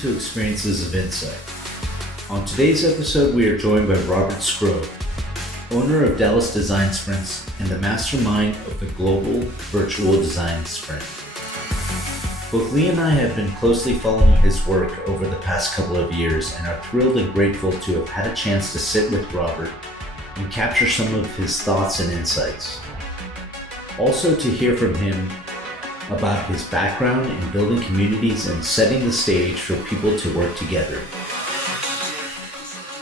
to Experiences of Insight. On today's episode, we are joined by Robert Skrobe, owner of Dallas Design Sprints and the mastermind of the Global Virtual Design Sprint. Both Lee and I have been closely following his work over the past couple of years and are thrilled and grateful to have had a chance to sit with Robert and capture some of his thoughts and insights. Also to hear from him about his background in building communities and setting the stage for people to work together.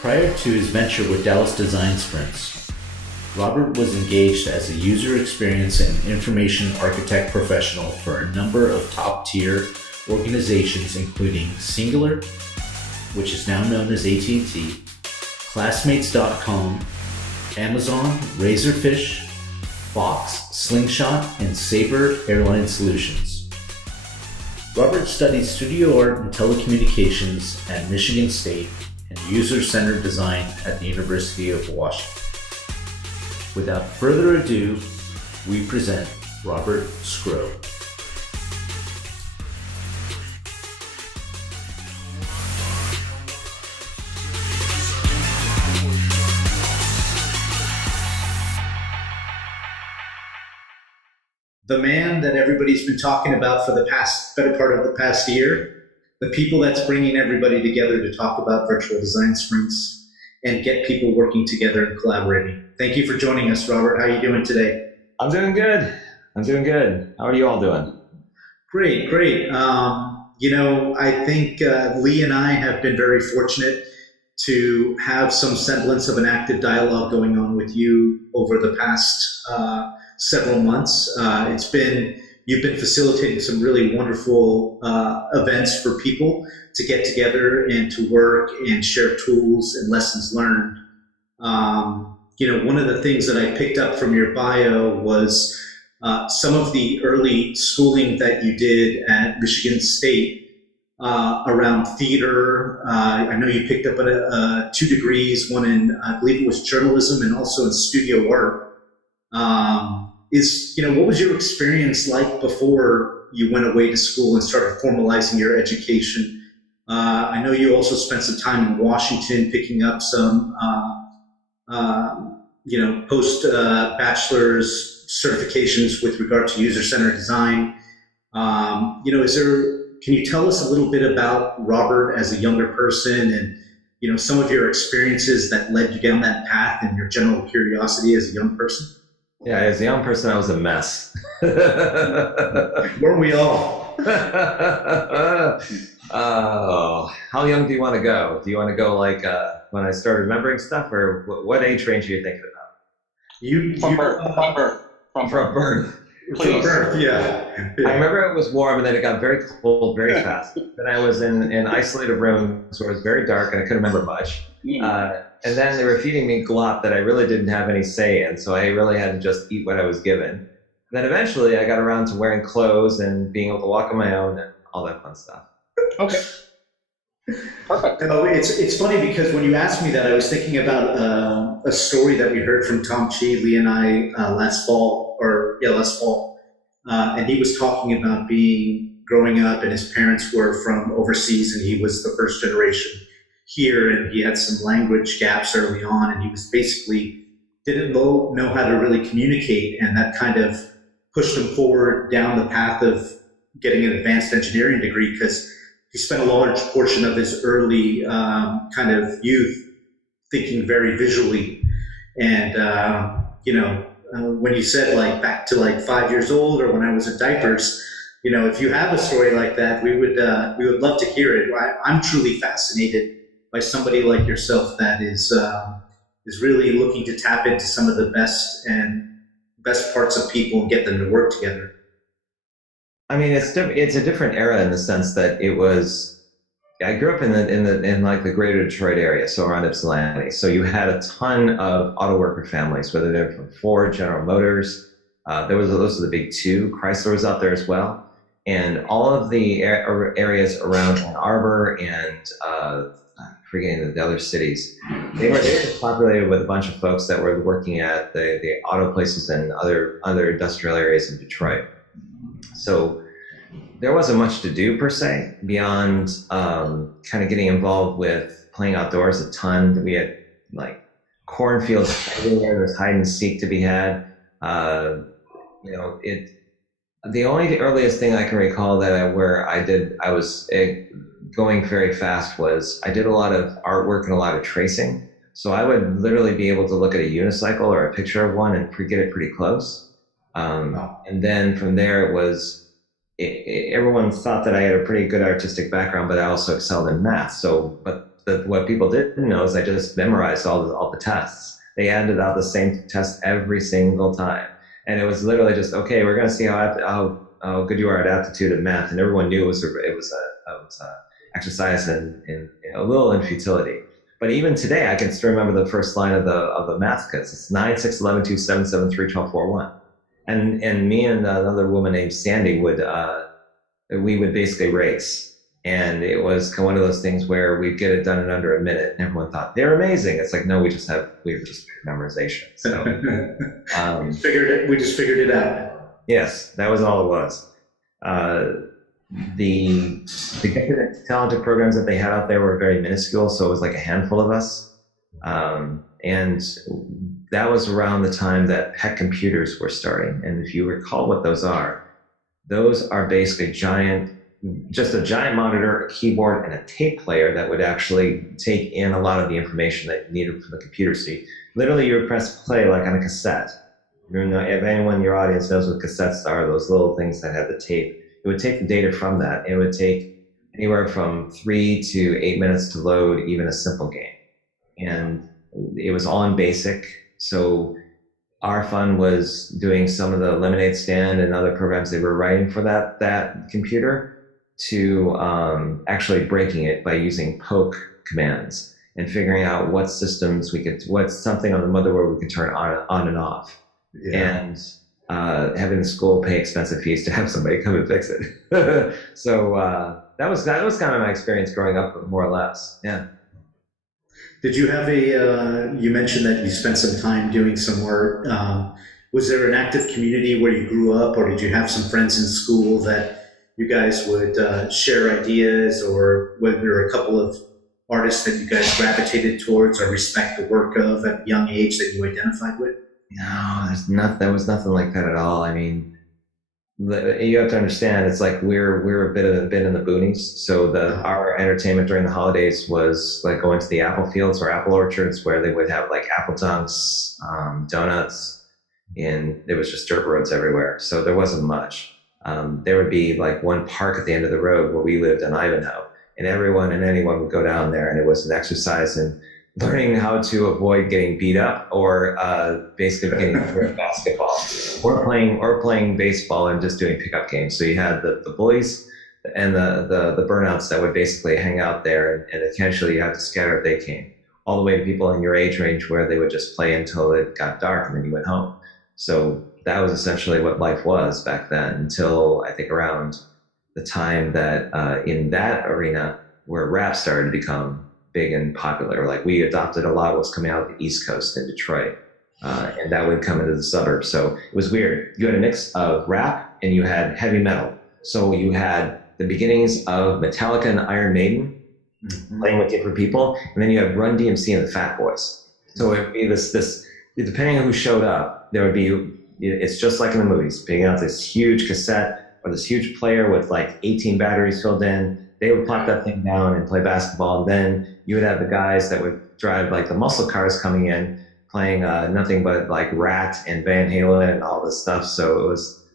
Prior to his venture with Dallas Design Sprints, Robert was engaged as a user experience and information architect professional for a number of top-tier organizations including Singular, which is now known as AT&T, Classmates.com, Amazon, Razorfish, Fox, Slingshot, and Sabre Airline Solutions. Robert studied studio art and telecommunications at Michigan State and user-centered design at the University of Washington. Without further ado, we present Robert Skrobe. The man that everybody's been talking about for the better part of the past year, the people that's bringing everybody together to talk about virtual design sprints and get people working together and collaborating. Thank you for joining us, Robert. How are you doing today? I'm doing good. How are you all doing? Great. I think Lee and I have been very fortunate to have some semblance of an active dialogue going on with you over the past several months. You've been facilitating some really wonderful events for people to get together and to work and share tools and lessons learned. One of the things that I picked up from your bio was some of the early schooling that you did at Michigan State around theater. I know you picked up 2 degrees, one in, I believe it was journalism and also in studio art. What was your experience like before you went away to school and started formalizing your education? I know you also spent some time in Washington picking up some, post-bachelor's certifications with regard to user-centered design. Can you tell us a little bit about Robert as a younger person and, some of your experiences that led you down that path and your general curiosity as a young person? Yeah, as a young person, I was a mess. Weren't we all? Oh, how young do you want to go? Do you want to go like when I started remembering stuff, or what age range are you thinking about? From birth. Please. From birth, yeah. I remember it was warm, and then it got very cold very fast. Then I was in isolated rooms where it was very dark, and I couldn't remember much. And then they were feeding me glop that I really didn't have any say in, so I really had to just eat what I was given. And then eventually I got around to wearing clothes and being able to walk on my own and all that fun stuff. Okay. Perfect. It's funny because when you asked me that, I was thinking about a story that we heard from Tom Chi, Lee and I last fall. And he was talking about growing up, and his parents were from overseas, and he was the first generation here, and he had some language gaps early on, and he was basically didn't know how to really communicate, and that kind of pushed him forward down the path of getting an advanced engineering degree because he spent a large portion of his early kind of youth thinking very visually. And when you said like back to like 5 years old or when I was in diapers, if you have a story like that, we would love to hear it. I'm truly fascinated by somebody like yourself that is really looking to tap into some of the best parts of people and get them to work together. I mean, it's a different era in the sense that I grew up in like the greater Detroit area, so around Ypsilanti. So you had a ton of auto worker families, whether they're from Ford, General Motors. Those are the big 2. Chrysler was out there as well. And all of the areas around Ann Arbor and forgetting the other cities, they were populated with a bunch of folks that were working at the auto places and other industrial areas in Detroit. So there wasn't much to do per se beyond kind of getting involved with playing outdoors a ton. We had like cornfields everywhere. There's hide and seek to be had. Uh, it. The only earliest thing I can recall where I was going very fast was I did a lot of artwork and a lot of tracing. So I would literally be able to look at a unicycle or a picture of one and get it pretty close. And then from there, everyone thought that I had a pretty good artistic background, but I also excelled in math. So, what people didn't know is I just memorized all the tests. They handed out the same test every single time. And it was literally just, okay, we're going to see how good you are at aptitude in math. And everyone knew it was a exercise in a little in futility. But even today, I can still remember the first line of the math quiz. It's 9, 6, 11, 2, 7, 7, 3, 12, 4, 1. And me and another woman named Sandy we would basically race. And it was one of those things where we'd get it done in under a minute, and everyone thought they're amazing. It's like, no, we were just memorization. So we just figured it out. Yes, that was all it was. The gifted and talented programs that they had out there were very minuscule, so it was like a handful of us. And that was around the time that PEC computers were starting. And if you recall what those are basically just a giant monitor, a keyboard, and a tape player that would actually take in a lot of the information that you needed from the computer. So literally you would press play like on a cassette. If anyone in your audience knows what cassettes are, those little things that had the tape, it would take the data from that. It would take anywhere from 3 to 8 minutes to load even a simple game. And it was all in BASIC. So our fun was doing some of the Lemonade Stand and other programs they were writing for that computer to actually breaking it by using poke commands and figuring out what's something on the motherboard we could turn on and off. Yeah. And having the school pay expensive fees to have somebody come and fix it. So that was kind of my experience growing up, more or less. Yeah. Did you have you mentioned that you spent some time doing some work. Was there an active community where you grew up, or did you have some friends in school that you guys would share ideas, or were there a couple of artists that you guys gravitated towards or respect the work of at a young age that you identified with? No, there was nothing like that at all. I mean, you have to understand, it's like we're a bit in the boonies. So our entertainment during the holidays was like going to the apple fields or apple orchards where they would have like apple dunks, donuts, and there was just dirt roads everywhere. So there wasn't much. There would be like one park at the end of the road where we lived in Ivanhoe, and everyone and anyone would go down there, and it was an exercise in learning how to avoid getting beat up, or basically getting through basketball, or playing baseball and just doing pickup games. So you had the bullies and the burnouts that would basically hang out there, and occasionally you had to scatter if they came, all the way to people in your age range where they would just play until it got dark and then you went home. So that was essentially what life was back then, until I think around the time that in that arena where rap started to become big and popular. Like we adopted a lot of what's coming out of the East Coast in Detroit, and that would come into the suburbs. So it was weird. You had a mix of rap and you had heavy metal. So you had the beginnings of Metallica and Iron Maiden playing with different people, and then you had Run DMC and the Fat Boys. So it would be this depending on who showed up, there would be, it's just like in the movies, picking out this huge cassette or this huge player with like 18 batteries filled in. They would plop that thing down and play basketball. And then you would have the guys that would drive like the muscle cars coming in, playing nothing but like Rat and Van Halen and all this stuff. So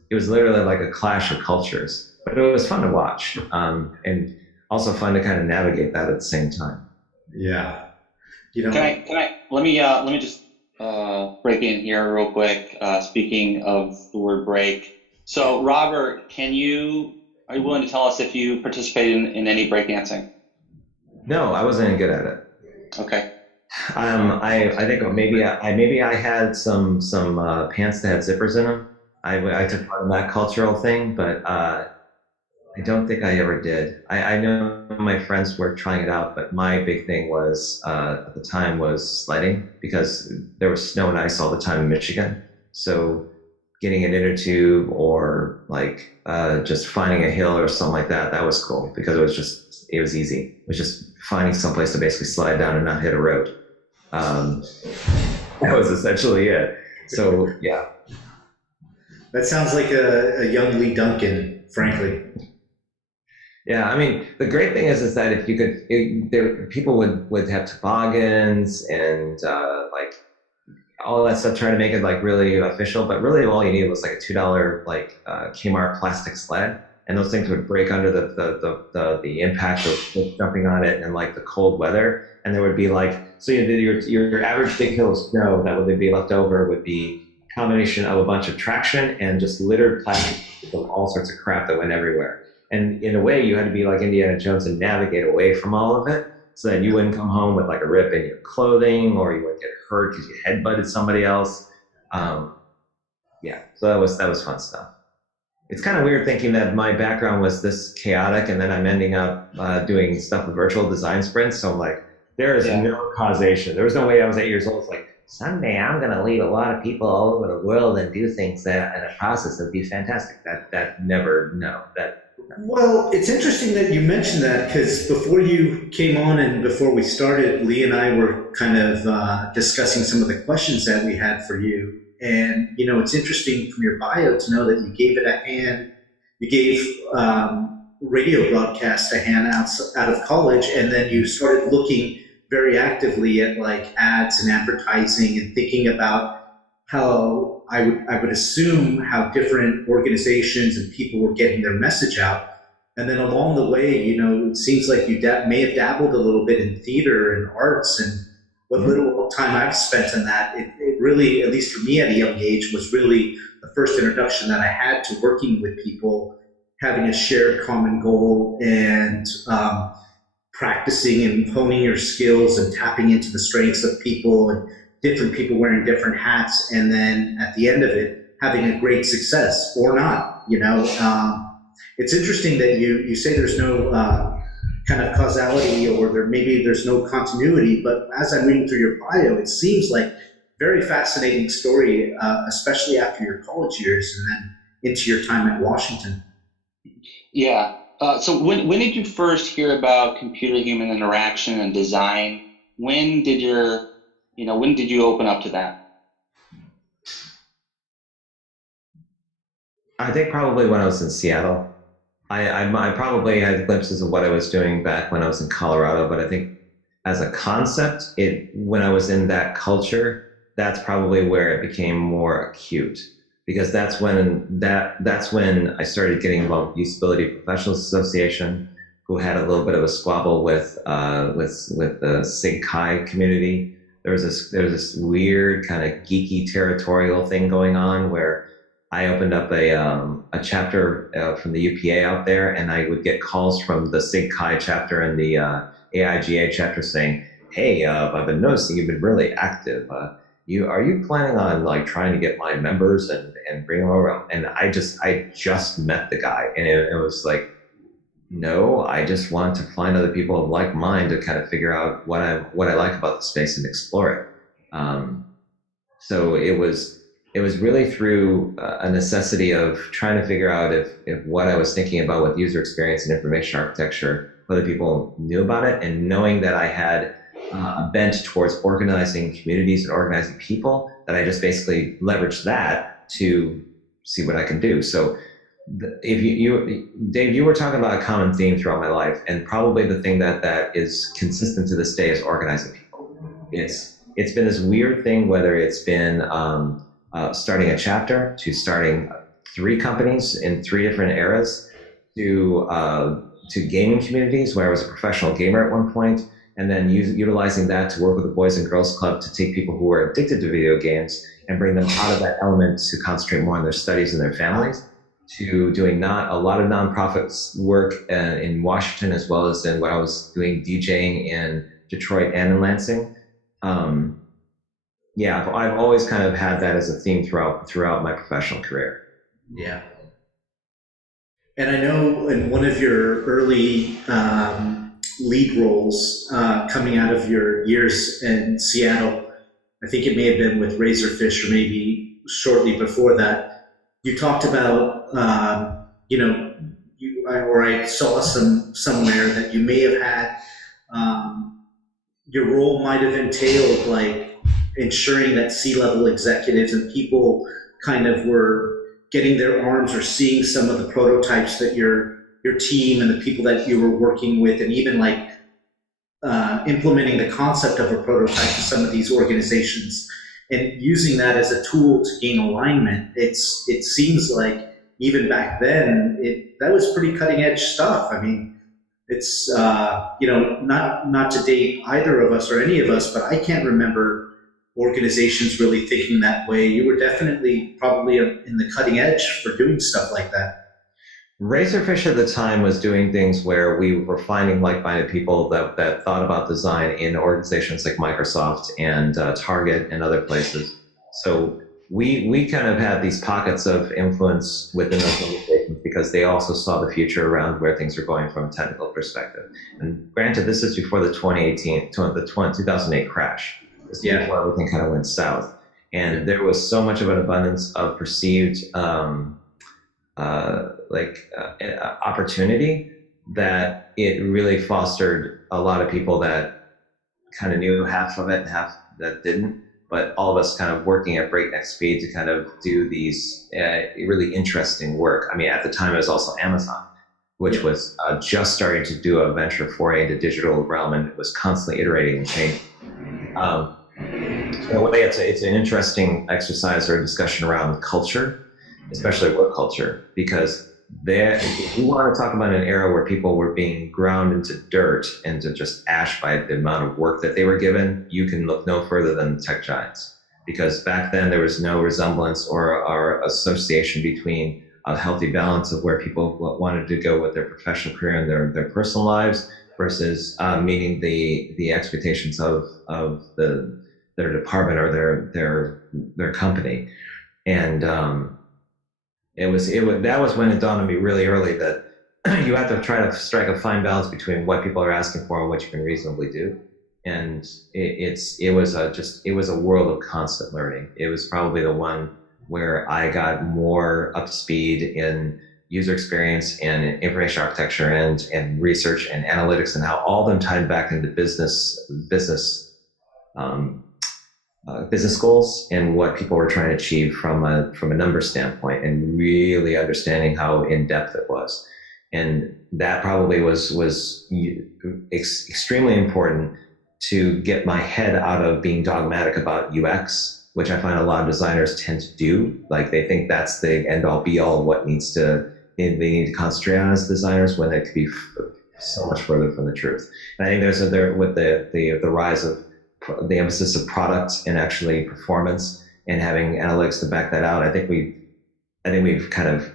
it was literally like a clash of cultures, but it was fun to watch, and also fun to kind of navigate that at the same time. Yeah. Let me just break in here real quick. Speaking of the word break. So Robert, are you willing to tell us if you participated in any breakdancing? No, I wasn't any good at it. Okay. I think maybe I had some pants that had zippers in them. I took part in that cultural thing, but I don't think I ever did. I know my friends were trying it out, but my big thing was at the time was sledding, because there was snow and ice all the time in Michigan. So getting an inner tube or like just finding a hill or something like that. That was cool because it was easy. It was just finding someplace to basically slide down and not hit a road. Um, that was essentially it. So yeah. That sounds like a young Lee Duncan, frankly. Yeah, I mean, the great thing is that if you could, people would have toboggans and like all that stuff, trying to make it like really official. But really, all you needed was like a $2 like Kmart plastic sled, and those things would break under the impact of jumping on it and like the cold weather. And there would be like, so your average big hill of snow that would be left over would be a combination of a bunch of traction and just littered plastic of all sorts of crap that went everywhere. And in a way, you had to be like Indiana Jones and navigate away from all of it so that you wouldn't come home with like a rip in your clothing or you wouldn't get hurt because you headbutted somebody else. Yeah, so that was fun stuff. It's kind of weird thinking that my background was this chaotic and then I'm ending up doing stuff with virtual design sprints. So I'm like, there is no causation. There was no way I was 8 years old. It's like, someday I'm going to lead a lot of people all over the world and do things that in a process that would be fantastic. That never, no, that. Well, it's interesting that you mentioned that because before you came on and before we started, Lee and I were kind of discussing some of the questions that we had for you. And, you know, it's interesting from your bio to know that you gave it a hand. You gave radio broadcast a hand out of college, and then you started looking very actively at like ads and advertising and thinking about how I would assume how different organizations and people were getting their message out. And then along the way, you know, it seems like you may have dabbled a little bit in theater and arts, and what little time I've spent in that, it really, at least for me at a young age, was really the first introduction that I had to working with people, having a shared common goal and practicing and honing your skills and tapping into the strengths of people and different people wearing different hats, and then at the end of it, having a great success or not, you know. It's interesting that you say there's no kind of causality or maybe there's no continuity, but as I'm reading through your bio, it seems like very fascinating story, especially after your college years and then into your time at Washington. Yeah. So when did you first hear about computer-human interaction and design? When did you open up to that? I think probably when I was in Seattle. I probably had glimpses of what I was doing back when I was in Colorado, but I think as a concept, when I was in that culture, that's probably where it became more acute, because that's when I started getting involved with Usability Professionals Association, who had a little bit of a squabble with the SIG Chi community. There was this weird kind of geeky territorial thing going on where I opened up a chapter from the UPA out there, and I would get calls from the SIG Chi chapter and the AIGA chapter saying, "Hey, I've been noticing you've been really active. Are you planning on like trying to get my members and bring them over?" And I just met the guy, and it was like, no, I just want to find other people of like mind to kind of figure out what I like about the space and explore it. So it was really through a necessity of trying to figure out if what I was thinking about with user experience and information architecture, whether people knew about it, and knowing that I had a bent towards organizing communities and organizing people, that I just basically leveraged that to see what I can do. So if Dave, you were talking about a common theme throughout my life, and probably the thing that is consistent to this day is organizing people. It's been this weird thing, whether it's been starting a chapter, to starting 3 companies in 3 different eras, to gaming communities where I was a professional gamer at one point, and then utilizing that to work with the Boys and Girls Club to take people who were addicted to video games and bring them out of that element to concentrate more on their studies and their families, to doing a lot of nonprofits work in Washington, as well as in what I was doing DJing in Detroit and in Lansing. Yeah, I've always kind of had that as a theme throughout my professional career. Yeah. And I know in one of your early lead roles coming out of your years in Seattle, I think it may have been with Razorfish or maybe shortly before that, you talked about you know, or I saw somewhere that you may have had, your role might have entailed like ensuring that C-level executives and people kind of were getting their arms or seeing some of the prototypes that your team and the people that you were working with, and even like implementing the concept of a prototype to some of these organizations and using that as a tool to gain alignment. It seems like even back then, that was pretty cutting edge stuff. I mean, it's not to date either of us or any of us, but I can't remember organizations really thinking that way. You were definitely probably in the cutting edge for doing stuff like that. Razorfish at the time was doing things where we were finding like-minded people that thought about design in organizations like Microsoft and Target and other places. So we kind of had these pockets of influence within those organizations because they also saw the future around where things were going from a technical perspective. And granted, this is before the 2008 crash. This is before everything kind of went south. And there was so much of an abundance of perceived opportunity that it really fostered a lot of people that kind of knew half of it and half that didn't, but all of us kind of working at breakneck speed to kind of do these really interesting work. I mean, at the time it was also Amazon, which was just starting to do a venture foray into digital realm, and it was constantly iterating and changing. In a way, it's an interesting exercise or discussion around culture, especially work culture, because if you want to talk about an era where people were being ground into dirt and to just ash by the amount of work that they were given, you can look no further than the tech giants. Because back then there was no resemblance or association between a healthy balance of where people wanted to go with their professional career and their personal lives versus meeting the expectations of their department or their company. And that was when it dawned on me really early that you have to try to strike a fine balance between what people are asking for and what you can reasonably do. And it was a world of constant learning. It was probably the one where I got more up to speed in user experience and information architecture and research and analytics and how all of them tied back into business goals and what people were trying to achieve from a number standpoint, and really understanding how in depth it was. And that probably was extremely important to get my head out of being dogmatic about UX, which I find a lot of designers tend to do. Like they think that's the end all be all what they need to concentrate on as designers, when it could be so much further from the truth. And I think with the rise of the emphasis of product and actually performance and having analytics to back that out, I think we've kind of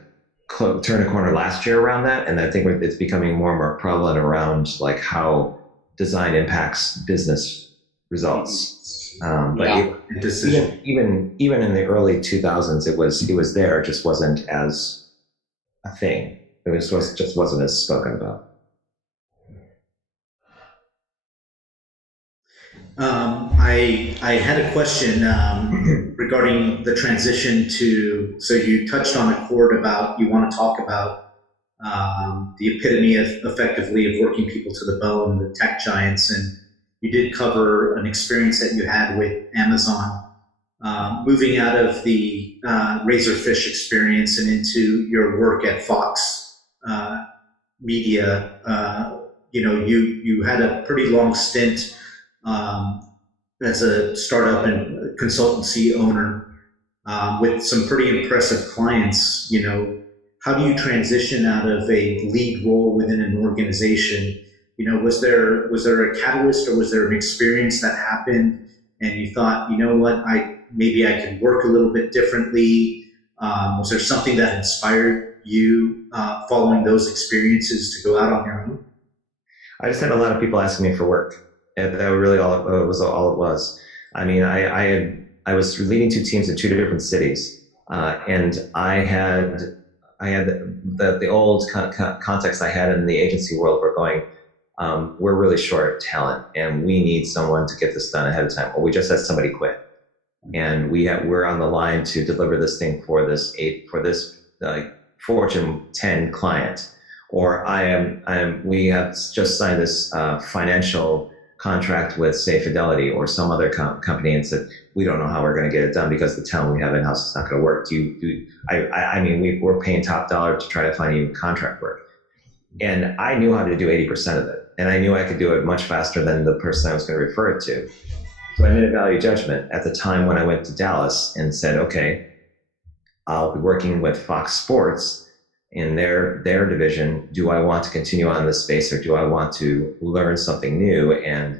turned a corner last year around that, and I think it's becoming more and more prevalent around like how design impacts business results. But even in the early 2000s, it was there. It just wasn't as a thing. Just wasn't as spoken about. I had a question regarding the transition to, so you touched on a chord about, you want to talk about the epitome effectively of working people to the bone, the tech giants, and you did cover an experience that you had with Amazon, moving out of the Razorfish experience and into your work at Fox Media. You had a pretty long stint as a startup and consultancy owner with some pretty impressive clients. How do you transition out of a lead role within an organization? Was there a catalyst, or was there an experience that happened and you thought, you know what, maybe I could work a little bit differently? Was there something that inspired you following those experiences to go out on your own? I just had a lot of people asking me for work. And that really all it was. I mean, I was leading two teams in two different cities, and I had the old context I had in the agency world. We're really short talent, and we need someone to get this done ahead of time. Well, we just had somebody quit, and we're on the line to deliver this thing for Fortune 10 client, or we have just signed this financial contract with, say, Fidelity or some other company, and said, we don't know how we're going to get it done because the talent we have in-house is not going to work. I mean, we're paying top dollar to try to find you contract work. And I knew how to do 80% of it. And I knew I could do it much faster than the person I was going to refer it to. So I made a value judgment at the time when I went to Dallas and said, okay, I'll be working with Fox Sports in their division. Do I want to continue on this space, or do I want to learn something new and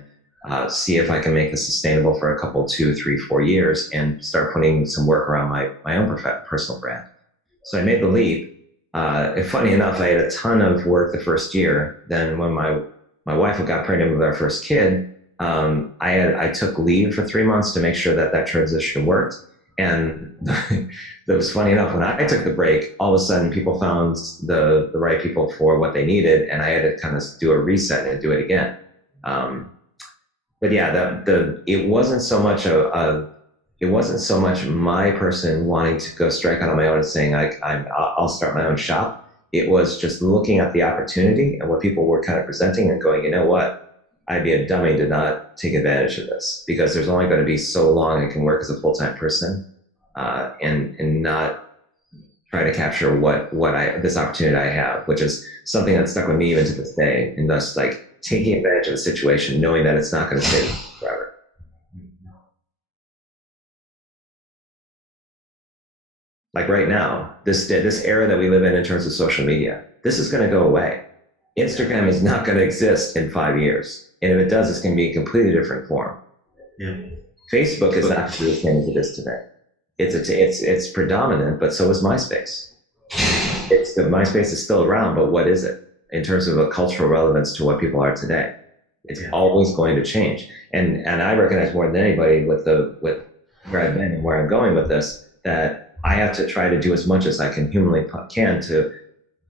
see if I can make this sustainable for a couple, 2, 3, 4 years and start putting some work around my own personal brand? So I made the leap. Funny enough, I had a ton of work the first year. Then when my wife got pregnant with our first kid, I took leave for 3 months to make sure that transition worked. And that was funny enough, when I took the break, all of a sudden people found the right people for what they needed, and I had to kind of do a reset and do it again. But yeah, it wasn't so much my person wanting to go strike out on my own and saying I'll start my own shop. It was just looking at the opportunity and what people were kind of presenting and going, you know what? I'd be a dummy to not take advantage of this, because there's only going to be so long I can work as a full-time person and not try to capture this opportunity I have, which is something that stuck with me even to this day, and thus like taking advantage of a situation, knowing that it's not going to stay forever. Like right now, this era that we live in terms of social media, this is going to go away. Instagram is not going to exist in 5 years. And if it does, it's going to be a completely different form. Yeah. Facebook is not the same as it is today. It's predominant, but so is MySpace. MySpace is still around, but what is it in terms of a cultural relevance to what people are today? It's always going to change. And I recognize more than anybody with where I've been and where I'm going with this, that I have to try to do as much as I can humanly can to,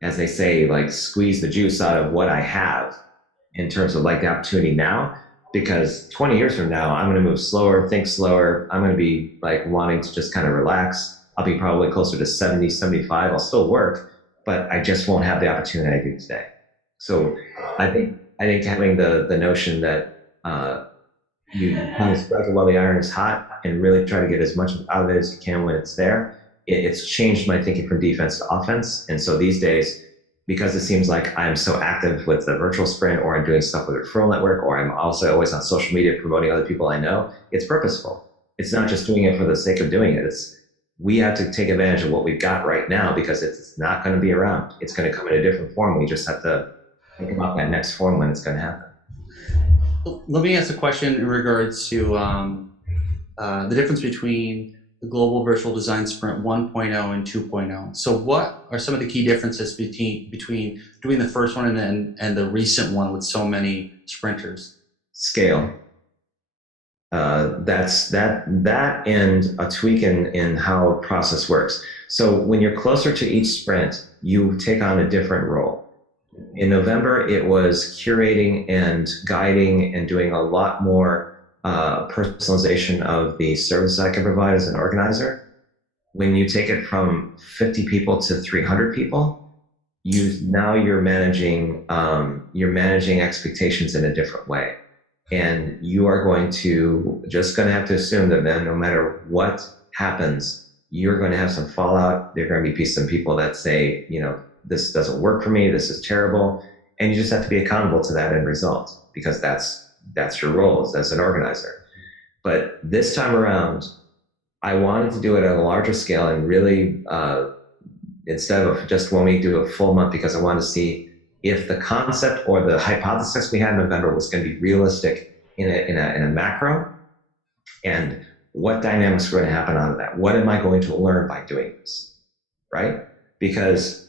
as they say, like squeeze the juice out of what I have in terms of like the opportunity now, because 20 years from now, I'm going to move slower, think slower. I'm going to be like wanting to just kind of relax. I'll be probably closer to 70, 75. I'll still work, but I just won't have the opportunity I do today. So I think having the notion that you kind of strike it while the iron is hot and really try to get as much out of it as you can when it's there, it's changed my thinking from defense to offense. And so these days, because it seems like I'm so active with the virtual sprint, or I'm doing stuff with a referral network, or I'm also always on social media promoting other people I know, it's purposeful. It's not just doing it for the sake of doing it. We have to take advantage of what we've got right now, because it's not going to be around. It's going to come in a different form. We just have to think about that next form when it's going to happen. Let me ask a question in regards to the difference between the Global Virtual Design Sprint 1.0 and 2.0. So what are some of the key differences between doing the first one and the recent one with so many sprinters? Scale. That's that and a tweak in how a process works. So when you're closer to each sprint, you take on a different role. In November, it was curating and guiding and doing a lot more personalization of the services I can provide as an organizer. When you take it from 50 people to 300 people, you're managing expectations in a different way. And you are going to have to assume that then no matter what happens, you're going to have some fallout. There are going to be some people that say, this doesn't work for me, this is terrible. And you just have to be accountable to that end result, because that's your role as an organizer. But this time around, I wanted to do it at a larger scale and really, instead of just when we do a full month, because I wanted to see if the concept or the hypothesis we had in November was going to be realistic in a macro, and what dynamics were going to happen out of that. What am I going to learn by doing this, right? Because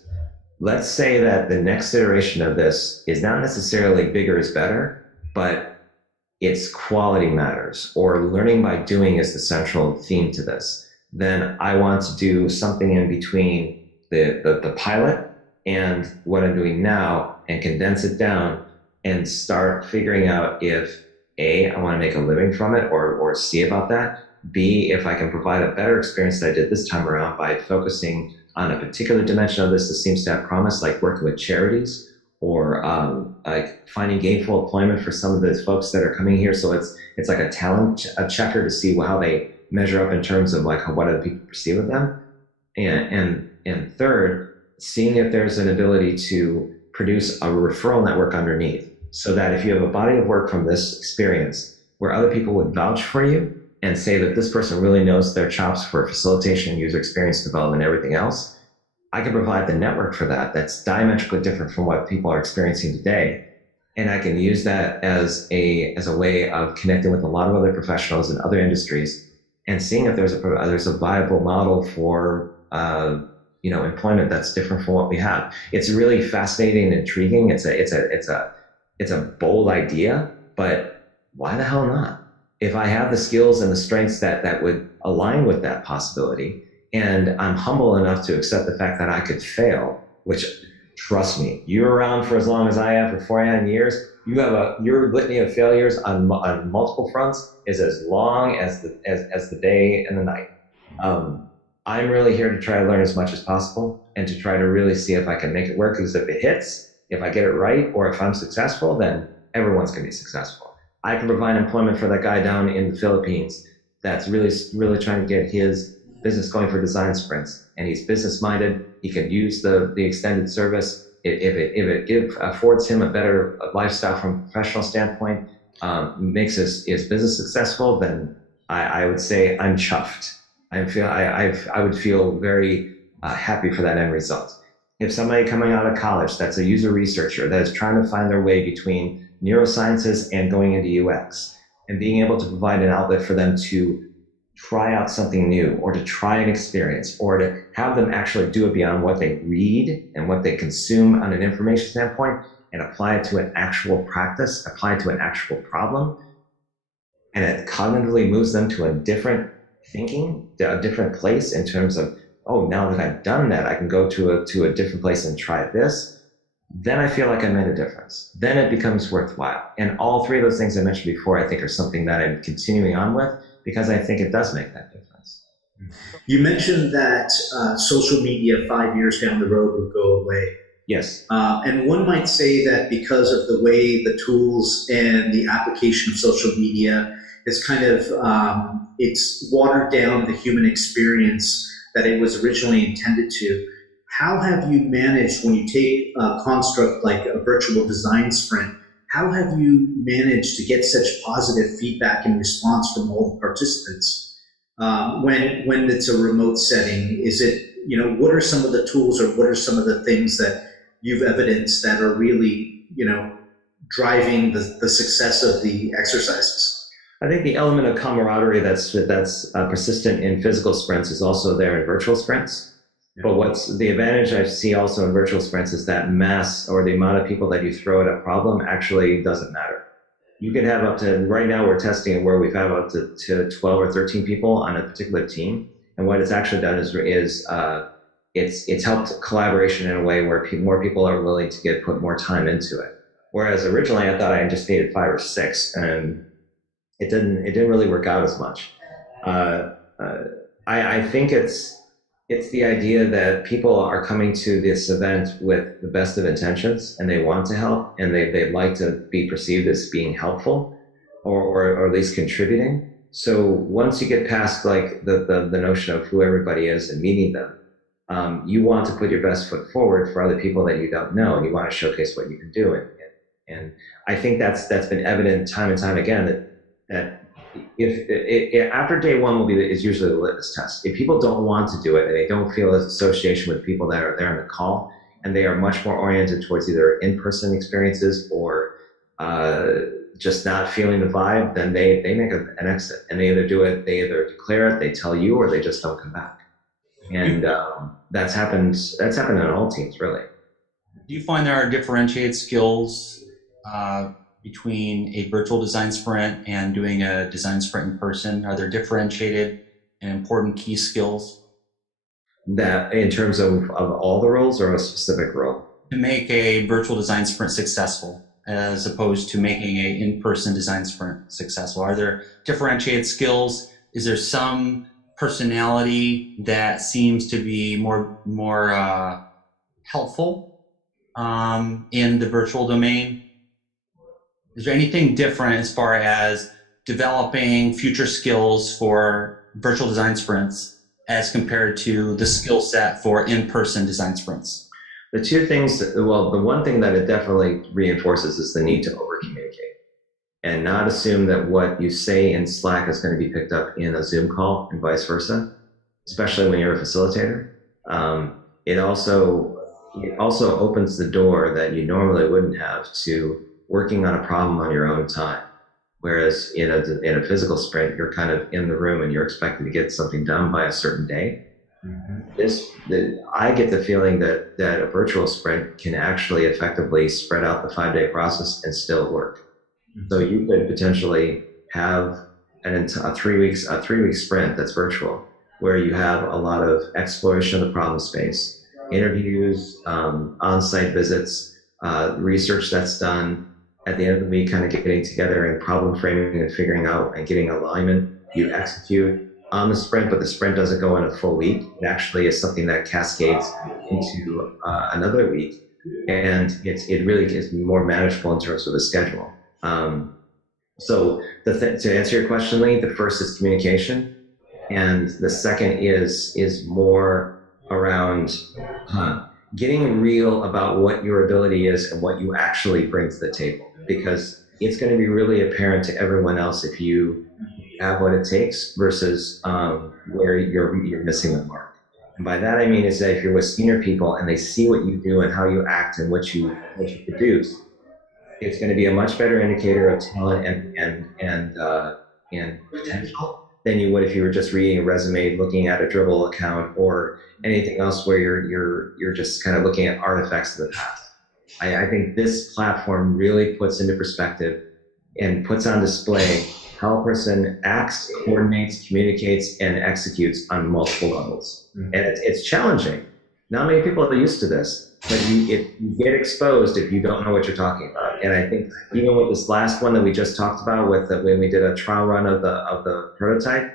let's say that the next iteration of this is not necessarily bigger is better, but it's quality matters, or learning by doing is the central theme to this. Then I want to do something in between the pilot and what I'm doing now, and condense it down and start figuring out if A, I want to make a living from it, or C, about that, B, if I can provide a better experience than I did this time around by focusing on a particular dimension of this that seems to have promise, like working with charities or like finding gainful employment for some of the folks that are coming here. So it's like a talent checker to see how they measure up in terms of like what other people perceive of them. And third, seeing if there's an ability to produce a referral network underneath, so that if you have a body of work from this experience where other people would vouch for you and say that this person really knows their chops for facilitation, user experience development, and everything else, I can provide the network for that that's diametrically different from what people are experiencing today. And I can use that as a way of connecting with a lot of other professionals in other industries and seeing if there's a viable model for employment that's different from what we have. It's really fascinating and intriguing. It's a bold idea, but why the hell not? If I have the skills and the strengths that would align with that possibility, and I'm humble enough to accept the fact that I could fail, which, trust me, you're around for as long as I have, for 49 years, your litany of failures on multiple fronts is as long as the day and the night. I'm really here to try to learn as much as possible and to try to really see if I can make it work, because if it hits, if I get it right, or if I'm successful, then everyone's going to be successful. I can provide employment for that guy down in the Philippines that's really, really trying to get his business going for design sprints, and he's business minded. He can use the extended service. If it affords him a better lifestyle from a professional standpoint, makes his business successful, then I would say I'm chuffed. I would feel very happy for that end result. If somebody coming out of college that's a user researcher that is trying to find their way between neurosciences and going into UX, and being able to provide an outlet for them to try out something new, or to try an experience, or to have them actually do it beyond what they read and what they consume on an information standpoint, and apply it to an actual practice, apply it to an actual problem, and it cognitively moves them to a different thinking, a different place in terms of, oh, now that I've done that, I can go to a different place and try this. Then I feel like I made a difference. Then it becomes worthwhile. And all three of those things I mentioned before, I think, are something that I'm continuing on with, because I think it does make that difference. You mentioned that social media 5 years down the road would go away. Yes. And one might say that because of the way the tools and the application of social media is kind of, it's watered down the human experience that it was originally intended to. How have you managed, when you take a construct like a virtual design sprint, how have you managed to get such positive feedback and response from all the participants? When it's a remote setting, is it, what are some of the tools, or what are some of the things that you've evidenced that are really, driving the success of the exercises? I think the element of camaraderie that's persistent in physical sprints is also there in virtual sprints. But what's the advantage I see also in virtual sprints is that mass, or the amount of people that you throw at a problem, actually doesn't matter. You can have up to, right now we're testing where we've had up to 12 or 13 people on a particular team. And what it's actually done is it's helped collaboration in a way where more people are willing to put more time into it. Whereas originally I thought I just needed 5 or 6, and it didn't really work out as much. I think it's the idea that people are coming to this event with the best of intentions, and they want to help, and they'd like to be perceived as being helpful, or at least contributing. So once you get past like the notion of who everybody is and meeting them, you want to put your best foot forward for other people that you don't know, and you want to showcase what you can do. And I think that's been evident time and time again that if after day one is usually the litmus test. If people don't want to do it, and they don't feel an association with people that are there on the call, and they are much more oriented towards either in-person experiences or just not feeling the vibe, then they make an exit, and they either declare it, they tell you, or they just don't come back. And that's happened on all teams, really. Do you find there are differentiated skills between a virtual design sprint and doing a design sprint in person? Are there differentiated and important key skills? That in terms of all the roles, or a specific role? To make a virtual design sprint successful, as opposed to making an in-person design sprint successful. Are there differentiated skills? Is there some personality that seems to be more helpful in the virtual domain? Is there anything different as far as developing future skills for virtual design sprints as compared to the skill set for in-person design sprints? The two things, well, the one thing that it definitely reinforces is the need to over communicate and not assume that what you say in Slack is going to be picked up in a Zoom call and vice versa, especially when you're a facilitator. It also opens the door that you normally wouldn't have to working on a problem on your own time. Whereas in a physical sprint, you're kind of in the room and you're expected to get something done by a certain day. I get the feeling that a virtual sprint can actually effectively spread out the 5-day process and still work. So you could potentially have a 3 week sprint that's virtual, where you have a lot of exploration of the problem space, interviews, on-site visits, research that's done. At the end of the week, kind of getting together and problem framing and figuring out and getting alignment. You execute on the sprint, but the sprint doesn't go in a full week. It actually is something that cascades into another week, and it really is more manageable in terms of the schedule. So to answer your question, Lee, the first is communication, and the second is more around getting real about what your ability is and what you actually bring to the table, because it's going to be really apparent to everyone else if you have what it takes versus where you're missing the mark. And by that I mean is that if you're with senior people and they see what you do and how you act and what you produce, it's going to be a much better indicator of talent and potential than you would if you were just reading a resume, looking at a Dribble account, or anything else where you're just kind of looking at artifacts of the past. I think this platform really puts into perspective and puts on display how a person acts, coordinates, communicates, and executes on multiple levels. And it's challenging. Not many people are used to this, but you get exposed if you don't know what you're talking about. And I think even with this last one that we just talked about, when we did a trial run of the prototype,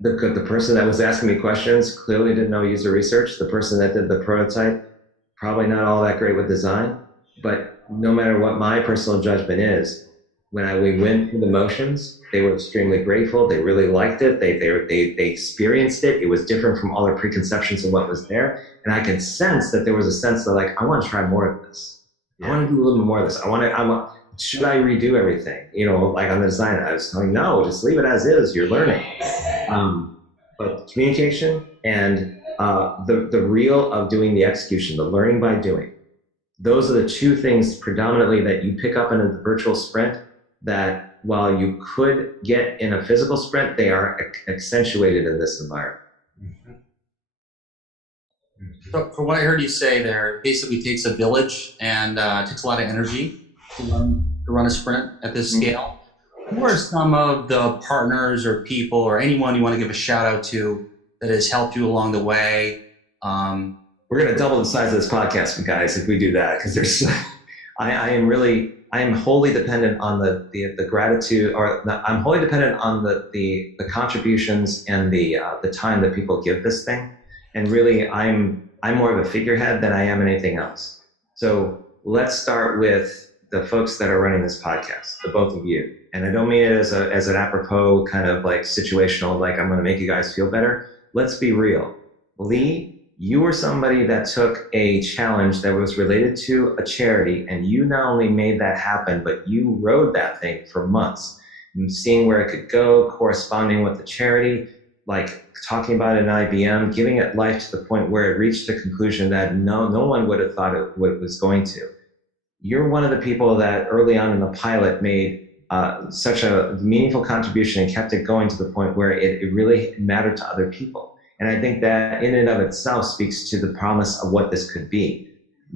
the person that was asking me questions clearly didn't know user research. The person that did the prototype, probably not all that great with design. But no matter what my personal judgment is, when we went through the motions, they were extremely grateful. They really liked it. They experienced it. It was different from all their preconceptions of what was there. And I could sense that there was a sense that, like, I want to try more of this. I want to do a little bit more of this. Should I redo everything? Like on the design, I was telling, no, just leave it as is. You're learning. But communication and the real of doing the execution, the learning by doing, those are the two things predominantly that you pick up in a virtual sprint that while you could get in a physical sprint, they are accentuated in this environment. So from what I heard you say there, it basically takes a village and takes a lot of energy to run a sprint at this scale. Who are some of the partners or people or anyone you want to give a shout out to that has helped you along the way? We're going to double the size of this podcast, guys, if we do that, because there's, I am wholly dependent on the gratitude, or I'm wholly dependent on the contributions and the time that people give this thing. And really, I'm more of a figurehead than I am anything else. So let's start with the folks that are running this podcast, the both of you. And I don't mean it as an apropos kind of like situational, like I'm going to make you guys feel better. Let's be real. Lee, you were somebody that took a challenge that was related to a charity, and you not only made that happen, but you rode that thing for months, seeing where it could go, corresponding with the charity, like talking about it in IBM, giving it life to the point where it reached a conclusion that no one would have thought it was going to. You're one of the people that early on in the pilot made such a meaningful contribution and kept it going to the point where it really mattered to other people. And I think that in and of itself speaks to the promise of what this could be.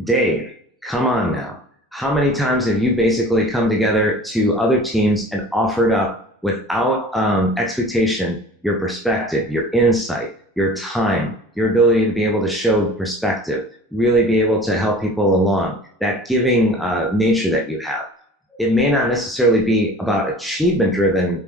Dave, come on now. How many times have you basically come together to other teams and offered up without expectation your perspective, your insight, your time, your ability to be able to show perspective, really be able to help people along, that giving nature that you have? It may not necessarily be about achievement-driven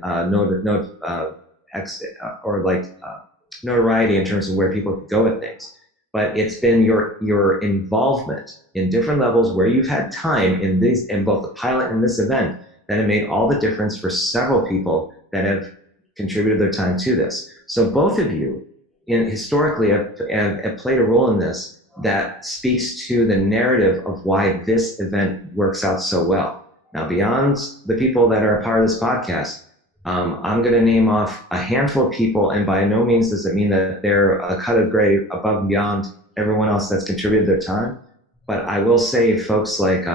notoriety in terms of where people could go with things. But it's been your involvement in different levels where you've had time in both the pilot and this event that have made all the difference for several people that have contributed their time to this. So both of you historically have played a role in this that speaks to the narrative of why this event works out so well. Now, beyond the people that are a part of this podcast, I'm going to name off a handful of people, and by no means does it mean that they're a cut of grade above and beyond everyone else that's contributed their time. But I will say folks like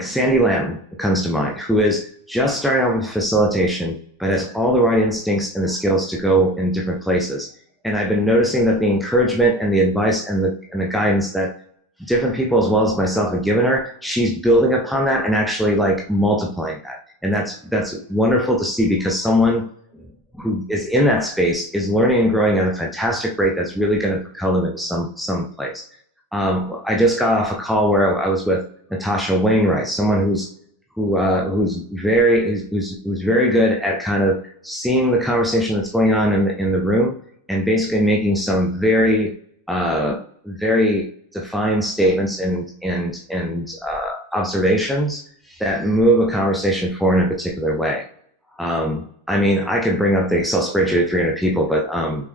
Sandy Lamb comes to mind, who is just starting out with facilitation, but has all the right instincts and the skills to go in different places. And I've been noticing that the encouragement and the advice and the guidance that different people as well as myself have given her, she's building upon that and actually like multiplying that. And that's wonderful to see, because someone who is in that space is learning and growing at a fantastic rate that's really going to propel them into some place. I just got off a call where I was with Natasha Wainwright, someone who's very good at kind of seeing the conversation that's going on in the room and basically making some very defined statements and observations that move a conversation forward in a particular way. I mean, I could bring up the Excel spreadsheet of 300 people, but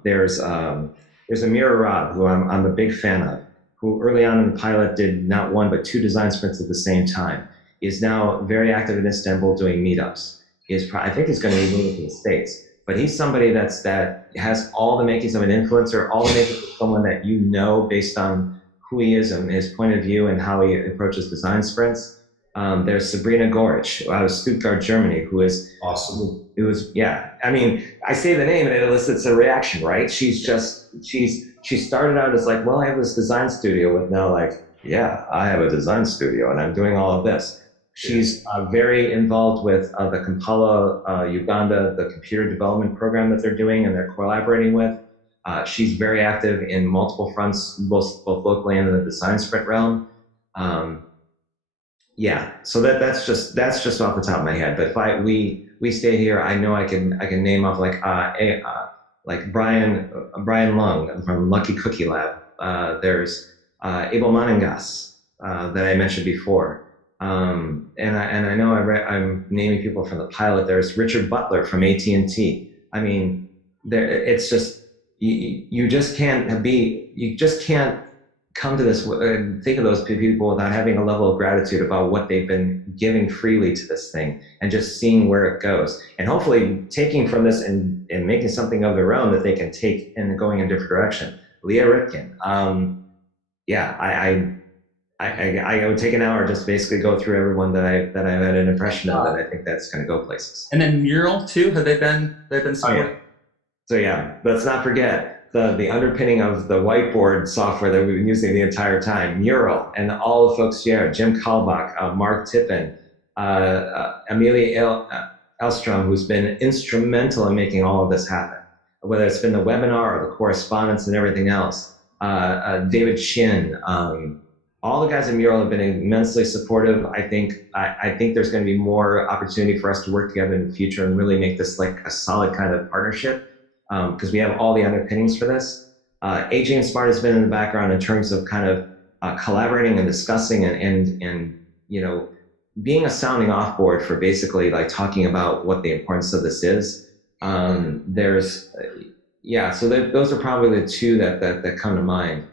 there's Amira Rob, who I'm a big fan of, who early on in the pilot did not one but 2 design sprints at the same time, is now very active in Istanbul doing meetups. I think he's going to be moving to the States, but he's somebody that has all the makings of an influencer, all the makings of someone that you know based on who he is and his point of view and how he approaches design sprints. There's Sabrina Gorich out of Stuttgart, Germany, who is awesome. I mean, I say the name and it elicits a reaction, right? She started out as like, well, I have this design studio, with now like, yeah, I have a design studio and I'm doing all of this. She's very involved with the Kampala, Uganda, the computer development program that they're doing and they're collaborating with. She's very active in multiple fronts, both locally and in the design sprint realm. So that's just off the top of my head. But if we stay here, I know I can name off like Brian Lung from Lucky Cookie Lab. There's Abel Manangas that I mentioned before. And I know I'm naming people from the pilot. There's Richard Butler from AT&T. I mean, it's just you just can't come to this and think of those people without having a level of gratitude about what they've been giving freely to this thing and just seeing where it goes, and hopefully taking from this and making something of their own that they can take and going in a different direction. Leah Ritkin. I would take an hour just basically go through everyone that I had an impression of, and I think that's going to go places. And then Mural too, they've been supporting? Oh, yeah. So yeah, let's not forget the underpinning of the whiteboard software that we've been using the entire time, Mural, and all the folks here, Jim Kalbach, Mark Tippin, Amelia Elstrom, who's been instrumental in making all of this happen, whether it's been the webinar or the correspondence and everything else. David Chin, all the guys at Mural have been immensely supportive. I think there's going to be more opportunity for us to work together in the future and really make this like a solid kind of partnership, because we have all the underpinnings for this. AJ and Smart has been in the background in terms of kind of collaborating and discussing and being a sounding off board for basically like talking about what the importance of this is. Those are probably the two that come to mind.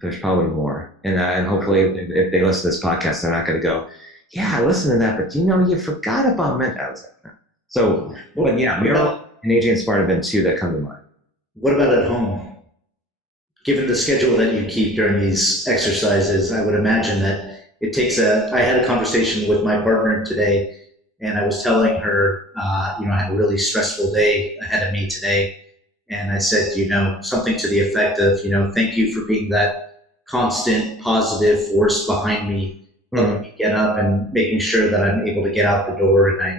There's probably more, and hopefully if they listen to this podcast, they're not going to go, yeah, I listened to that, but you forgot about mental. So, but yeah, Mural and AJ and Smart have been two that come to mind. What about at home? Given the schedule that you keep during these exercises, I would imagine that it takes I had a conversation with my partner today, and I was telling her, I had a really stressful day ahead of me today. And I said, something to the effect of, thank you for being that constant positive force behind me, helping me get up and making sure that I'm able to get out the door and I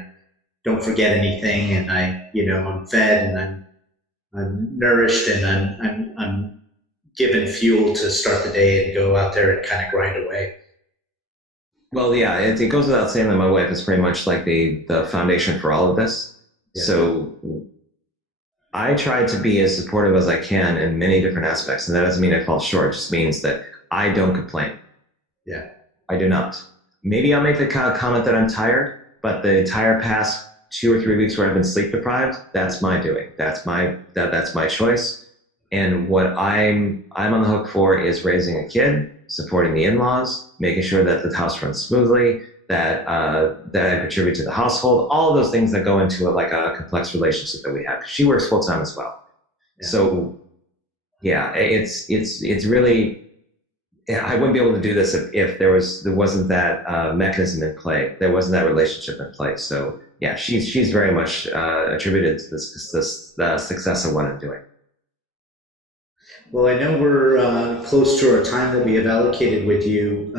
don't forget anything, and I'm fed and I'm nourished and I'm given fuel to start the day and go out there and kind of grind away. Well, yeah, it goes without saying that my wife is pretty much like the foundation for all of this. Yeah. So I try to be as supportive as I can in many different aspects, and that doesn't mean I fall short. It just means that I don't complain. Yeah. I do not. Maybe I'll make the comment that I'm tired, but the entire past 2 or 3 weeks where I've been sleep deprived, that's my doing. That's my choice. And what I'm on the hook for is raising a kid, supporting the in-laws, making sure that the house runs smoothly, that I contribute to the household, all of those things that go into like a complex relationship that we have. She works full time as well. Yeah. So yeah, it's really, I wouldn't be able to do this if there wasn't that mechanism in play. There wasn't that relationship in play. So yeah, she's very much attributed to the success of what I'm doing. Well, I know we're close to our time that we have allocated with you.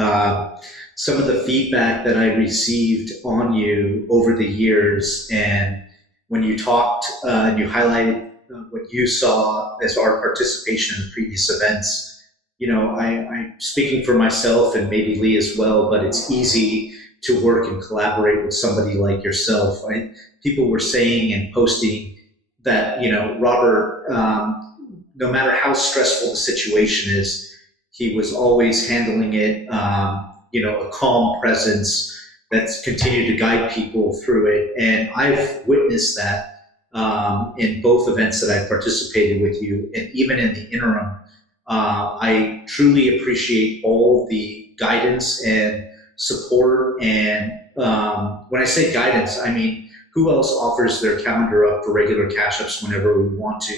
Some of the feedback that I received on you over the years, and when you talked and you highlighted what you saw as our participation in previous events, I'm speaking for myself and maybe Lee as well, but it's easy to work and collaborate with somebody like yourself. People were saying and posting that, Robert, no matter how stressful the situation is, he was always handling it, a calm presence that's continued to guide people through it. And I've witnessed that in both events that I've participated with you, and even in the interim. I truly appreciate all the guidance and support. And when I say guidance, I mean, who else offers their calendar up for regular cash-ups whenever we want to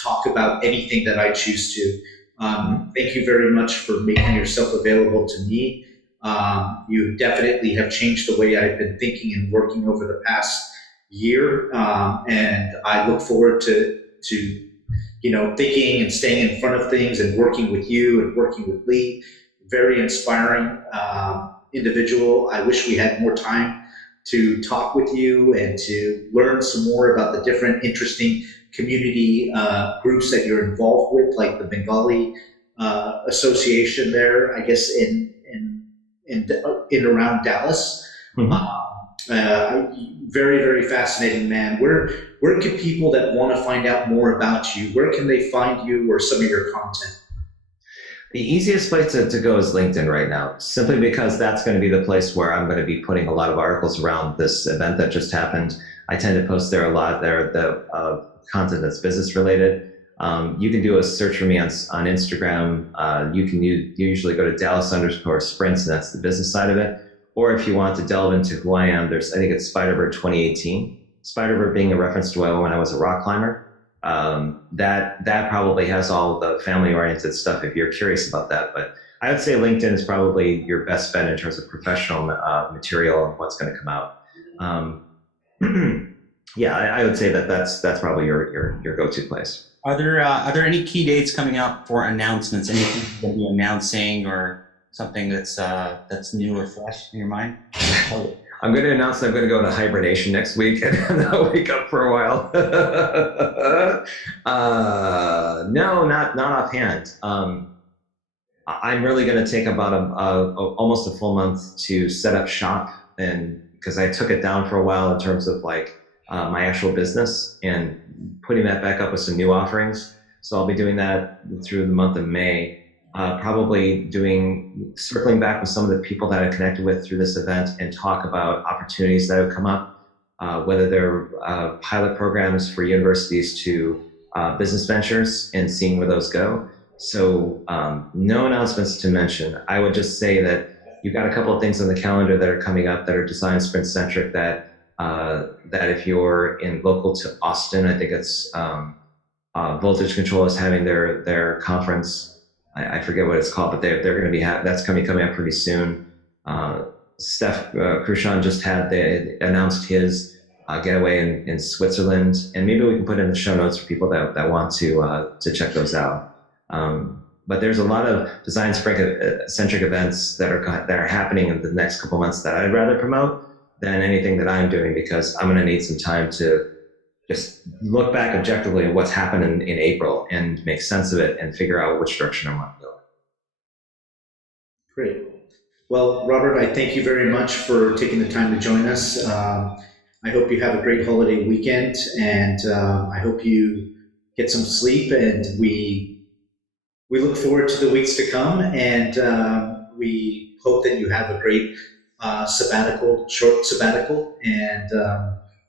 talk about anything that I choose to. Thank you very much for making yourself available to me. You definitely have changed the way I've been thinking and working over the past year, and I look forward to thinking and staying in front of things and working with you and working with Lee. Very inspiring individual. I wish we had more time to talk with you and to learn some more about the different interesting community groups that you're involved with, like the Bengali association there, I guess in around Dallas. Very, very fascinating, man. Where can people that want to find out more about you, where can they find you or some of your content? The easiest place to go is LinkedIn right now, simply because that's going to be the place where I'm going to be putting a lot of articles around this event that just happened. I tend to post there a lot. The content that's business related. You can do a search for me on Instagram. You usually go to Dallas_sprints, and that's the business side of it. Or if you want to delve into who I am, I think it's Spiderbird 2018. Spiderbird being a reference to when I was a rock climber. That probably has all the family-oriented stuff if you're curious about that. But I would say LinkedIn is probably your best bet in terms of professional material and what's going to come out. Yeah, I would say that's probably your go-to place. Are there any key dates coming up for announcements? Anything you're going to be announcing or something that's new or fresh in your mind? I'm going to announce that I'm going to go into hibernation next week and I'll wake up for a while. No, not offhand. I'm really going to take about almost a full month to set up shop, and because I took it down for a while in terms of like my actual business and putting that back up with some new offerings. So I'll be doing that through the month of May. Probably circling back with some of the people that I connected with through this event and talk about opportunities that have come up, whether they're pilot programs for universities to business ventures, and seeing where those go. So no announcements to mention. I would just say that you've got a couple of things on the calendar that are coming up that are design sprint centric that if you're local to Austin, I think it's Voltage Control is having their conference. I forget what it's called, but they're going to be that's coming up pretty soon. Steph Krushan just announced his getaway in Switzerland, and maybe we can put in the show notes for people that want to check those out. But there's a lot of design centric events that are happening in the next couple months that I'd rather promote than anything that I'm doing, because I'm going to need some time to just look back objectively at what's happened in April and make sense of it and figure out which direction I want to go. Great. Well, Robert, I thank you very much for taking the time to join us. I hope you have a great holiday weekend, and I hope you get some sleep. And we look forward to the weeks to come, and we hope that you have a great short sabbatical. And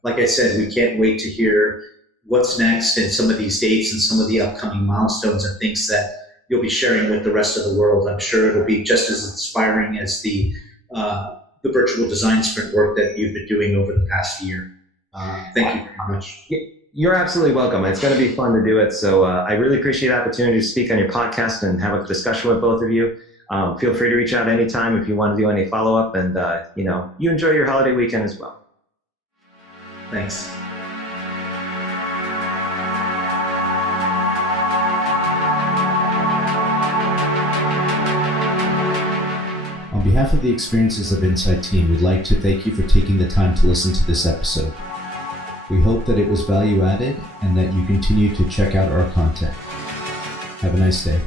like I said, we can't wait to hear what's next and some of these dates and some of the upcoming milestones and things that you'll be sharing with the rest of the world. I'm sure it'll be just as inspiring as the virtual design sprint work that you've been doing over the past year. Thank you very much. You're absolutely welcome. It's going to be fun to do it. So I really appreciate the opportunity to speak on your podcast and have a discussion with both of you. Feel free to reach out anytime if you want to do any follow-up, and you enjoy your holiday weekend as well. Thanks. On behalf of the Experiences of Insight team, we'd like to thank you for taking the time to listen to this episode. We hope that it was value added and that you continue to check out our content. Have a nice day.